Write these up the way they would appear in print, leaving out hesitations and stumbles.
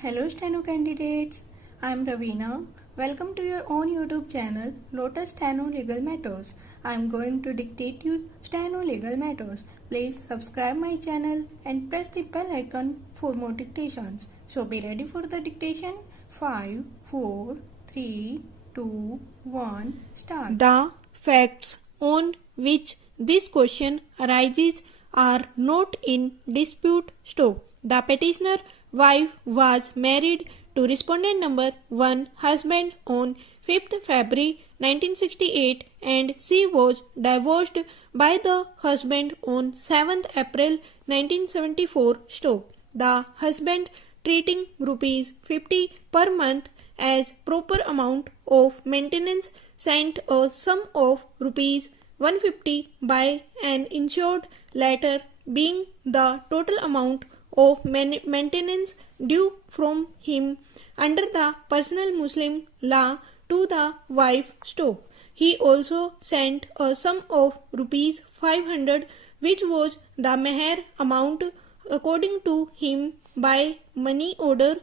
Hello Steno candidates, I am Ravina. Welcome to your own YouTube channel Lotus Steno Legal Matters. I am going to dictate you Steno Legal Matters. Please subscribe my channel and press the bell icon for more dictations. So be ready for the dictation. 5, 4, 3, 2, 1, start. The facts on which this question arises are not in dispute. Stop. The petitioner wife was married to respondent number 1 husband on 5th February 1968 and she was divorced by the husband on 7th April 1974. Stop. The husband treating rupees 50 per month as proper amount of maintenance sent a sum of rupees 150 by an insured letter being the total amount of maintenance due from him under the personal Muslim law to the wife. Stop. He also sent a sum of rupees 500 which was the meher amount according to him by money order.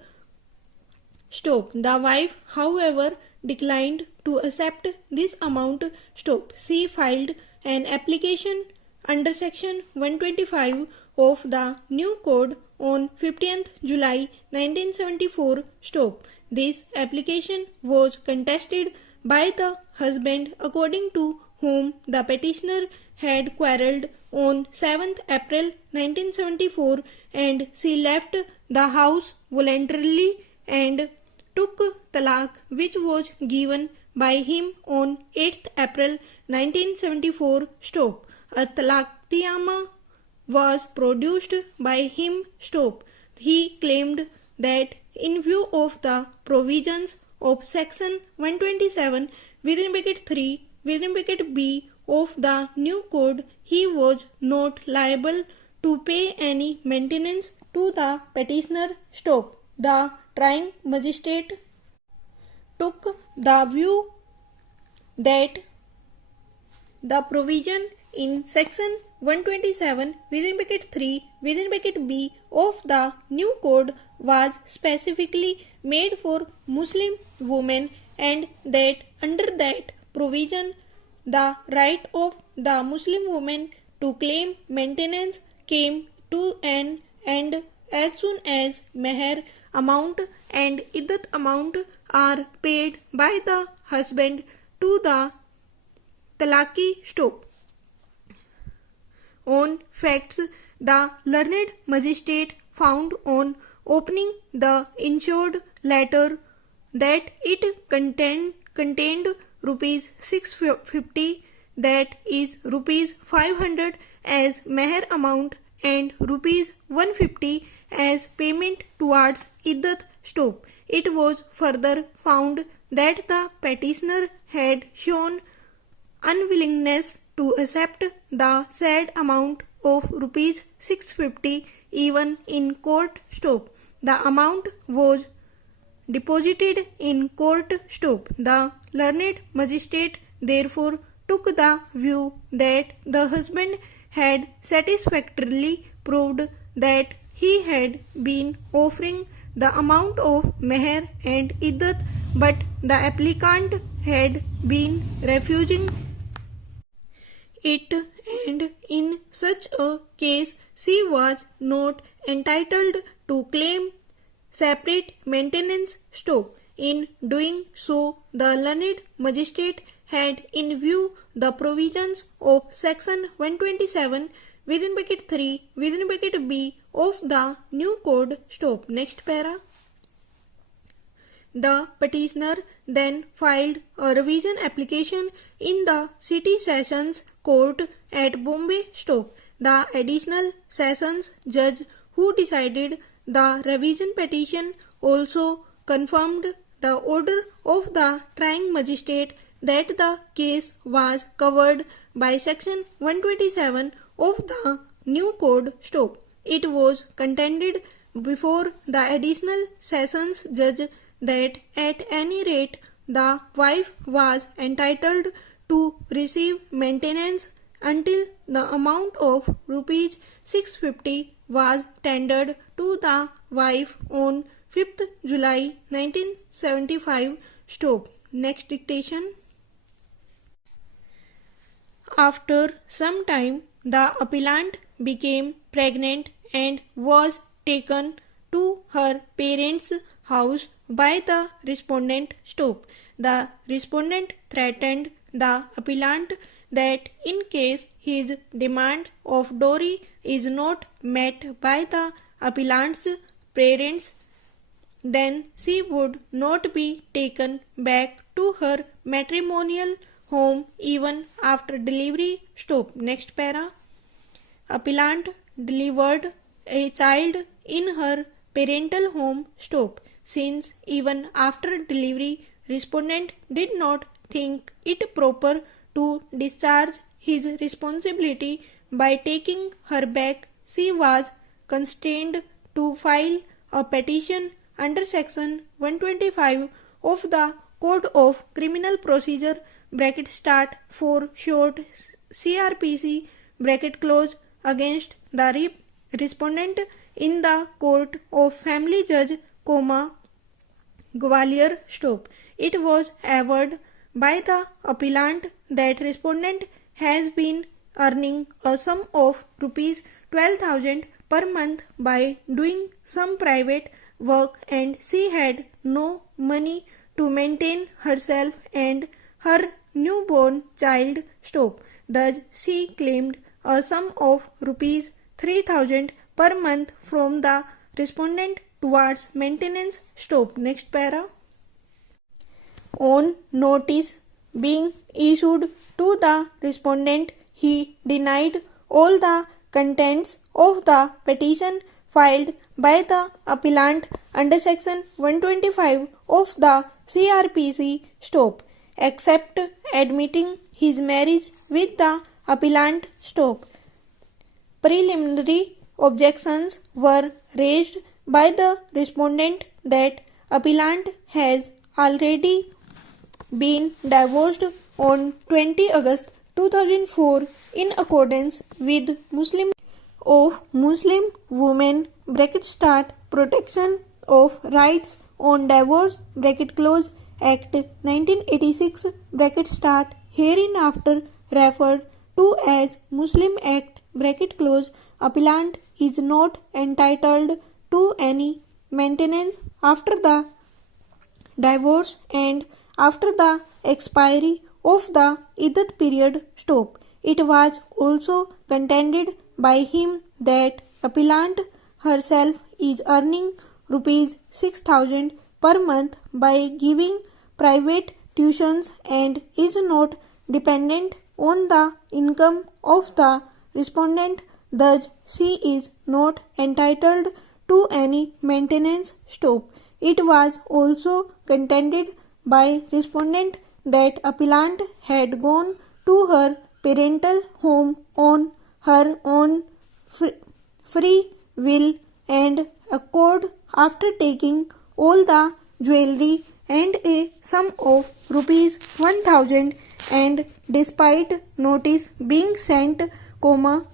Stop. The wife, however, declined to accept this amount. Stop. She filed an application under section 125 of the new code on 15th July 1974. Stop. This application was contested by the husband according to whom the petitioner had quarrelled on 7th April 1974 and she left the house voluntarily and took talaq which was given by him on 8th April 1974. Stop. A talaqnama was produced by him. Stop. He claimed that in view of the provisions of section 127 within bracket 3 within bracket B of the new code, he was not liable to pay any maintenance to the petitioner. Stop. The trying magistrate took the view that the provision in section 127 within bracket 3 within bracket B of the new code was specifically made for Muslim women and that under that provision the right of the Muslim woman to claim maintenance came to an end as soon as meher amount and iddat amount are paid by the husband to the talaqi. Stop. On facts, the learned magistrate found on opening the insured letter that it contained rupees 650, that is rupees 500 as meher amount and rupees 150 as payment towards iddat. Stop. It was further found that the petitioner had shown unwillingness to accept the said amount of rupees 650 even in court. Stop. The amount was deposited in court. Stop. The learned magistrate therefore took the view that the husband had satisfactorily proved that he had been offering the amount of meher and iddat, but the applicant had been refusing it, and in such a case she was not entitled to claim separate maintenance. Stop. In doing so, the learned magistrate had in view the provisions of section 127 within bracket 3 within bracket B of the new code. Stop. Next para. The petitioner then filed a revision application in the City Sessions Court at Bombay. Stop. The additional sessions judge who decided the revision petition also confirmed the order of the trying magistrate that the case was covered by section 127 of the new code. Stop. It was contended before the additional sessions judge that at any rate the wife was entitled to receive maintenance until the amount of rupees 650 was tendered to the wife on 5th July 1975. Stop. Next dictation. After some time, the appellant became pregnant and was taken to her parents' house by the respondent. Stop. The respondent threatened the appellant that in case his demand of dowry is not met by the appellant's parents, then she would not be taken back to her matrimonial home even after delivery. Stop. Next para. Appellant delivered a child in her parental home. Stop. Since even after delivery, respondent did not think it proper to discharge his responsibility by taking her back, she was constrained to file a petition under section 125 of the Code of Criminal Procedure (for short CRPC) against the respondent in the Court of Family Judge, Gwalior. Stop. It was averred by the appellant that respondent has been earning a sum of rupees 12,000 per month by doing some private work and she had no money to maintain herself and her newborn child. Stop. Thus, she claimed a sum of rupees 3,000 per month from the respondent towards maintenance. Stop. Next para. On notice being issued to the respondent, he denied all the contents of the petition filed by the appellant under section 125 of the CRPC. Stop. Except admitting his marriage with the appellant. Stop. Preliminary objections were raised by the respondent that appellant has already been divorced on 20 August 2004 in accordance with Muslim Women (Protection of Rights on Divorce) Act 1986 hereinafter referred to as Muslim Act appellant is not entitled to any maintenance after the divorce and after the expiry of the iddat period. Stop. It was also contended by him that appellant herself is earning rupees 6,000 per month by giving private tuitions and is not dependent on the income of the respondent. Thus, she is not entitled to any maintenance. Stop. It was also contended by respondent that appellant had gone to her parental home on her own free will and accord after taking all the jewelry and a sum of rupees 1,000, and despite notice being sent,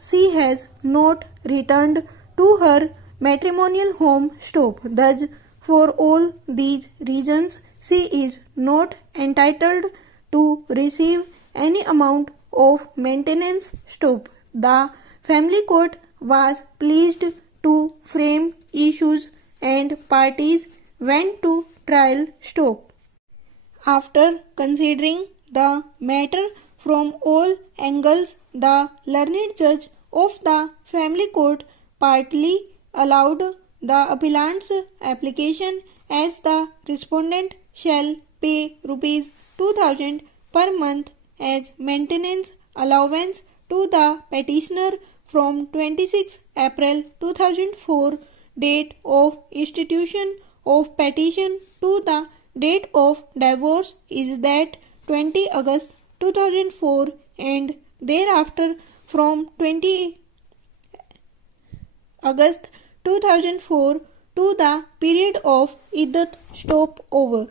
she has not returned to her matrimonial home. Stop. Thus, for all these reasons, she is not entitled to receive any amount of maintenance. Stop. The family court was pleased to frame issues and parties went to trial. Stop. After considering the matter from all angles, the learned judge of the family court partly allowed the appellant's application as the respondent shall pay rupees 2,000 per month as maintenance allowance to the petitioner from 26 April 2004, date of institution of petition, to the date of divorce is that 20 August 2004, and thereafter from 20 August 2004 to the period of iddat. Stop. Over.